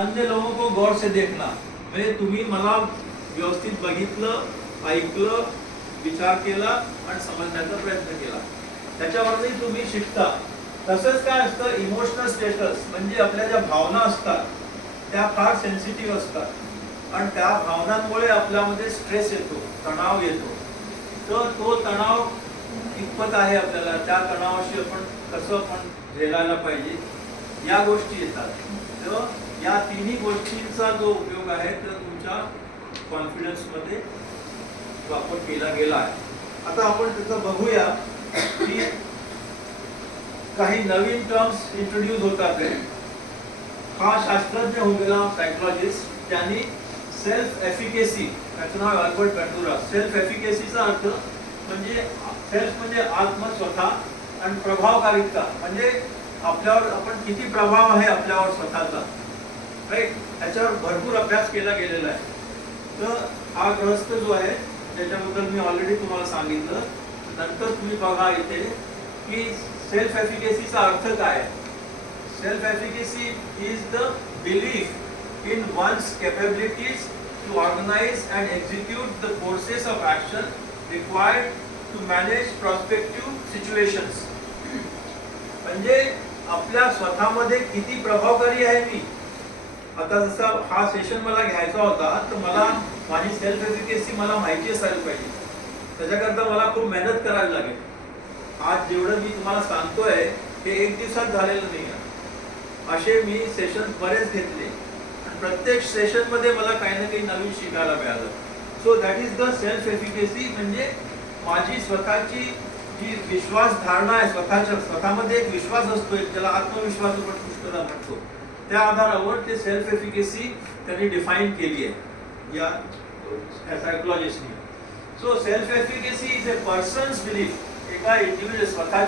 अन्य लोगों को गौर से देखना, म्हणजे तुम्ही मला व्यवस्थित बघितलं, ऐकलं, विचार केला आणि समजण्याचा प्रयत्न केला, त्याच्यावरही तुम्ही शिकता. तसंच काय असतं, इमोशनल स्टेटस म्हणजे आपल्या ज्या भावना असतात त्या फार सेन्सिटिव्ह असतात आणि त्या भावनांमुळे आपल्यामध्ये स्ट्रेस येतो, तणाव येतो. तर तो तणाव कितपत आहे आपल्याला, त्या तणावाशी आपण कसं आपण झेलायला पाहिजे, या गोष्टी येतात. तर या तिन्ही गोष्टींचा जो उपयोग आहे तर तुमच्या कॉन्फिडन्समध्ये वापर केला गेला आहे. आता आपण त्याचं बघूया की काही नवीन टर्म्स इंट्रोड्यूस होतात. हा शास्त्रज्ञ होऊन सायकोलॉजिस्ट, त्यांनी सेल्फ एफिकेसी, त्याचं नाव अल्बर्ट बंडुरा. सेल्फ एफिकेसीचा अर्थ म्हणजे सेल्फ म्हणजे आत्म, स्वतः, आणि प्रभावकारिता म्हणजे आपल्यावर आपण किती प्रभाव आहे आपल्यावर स्वतःचा, राईट, त्याच्यावर भरपूर अभ्यास केला गेलेला आहे. तर हा ग्रस्त जो आहे त्याच्याबद्दल मी ऑलरेडी तुम्हाला सांगितलं. नंतर तुम्ही बघा इथे की सेल्फ एफिकेसीचा अर्थ काय. Self efficacy is the belief in one's capabilities to organise and execute the courses of action required to manage prospective situations. म्हणजे आपल्या स्वतःमध्ये किती प्रभावकारी आहे मी. आता जसं हा सेशन मला घ्यायचा होता तर मला माझी सेल्फ एफिकेसी मला माहिती असायला पाहिजे. त्याच्याकरता मला खूप मेहनत करायला लागेल. आज जेवढं मी तुम्हाला सांगतोय हे एक दिवसात झालेलं नाही आहे. असे मी सेशन बरेच घेतले आणि प्रत्येक सेशन मध्ये मला काही ना काही नवीन शिकायला मिळालं. So that is the self efficacy. म्हणजे माझी स्वतःची जी विश्वास धारणा आहे, स्वतःमध्ये एक विश्वास असतो, एक त्याला आत्मविश्वास आपण पुष्कळदा म्हणतो, त्या आधारावर ते सेल्फ एफिकेसी त्यांनी डिफाईन केली आहे या सायकोलॉजिस्टनी. So self efficacy is a person's belief, एका इंडिव्हिज्युअल स्वतः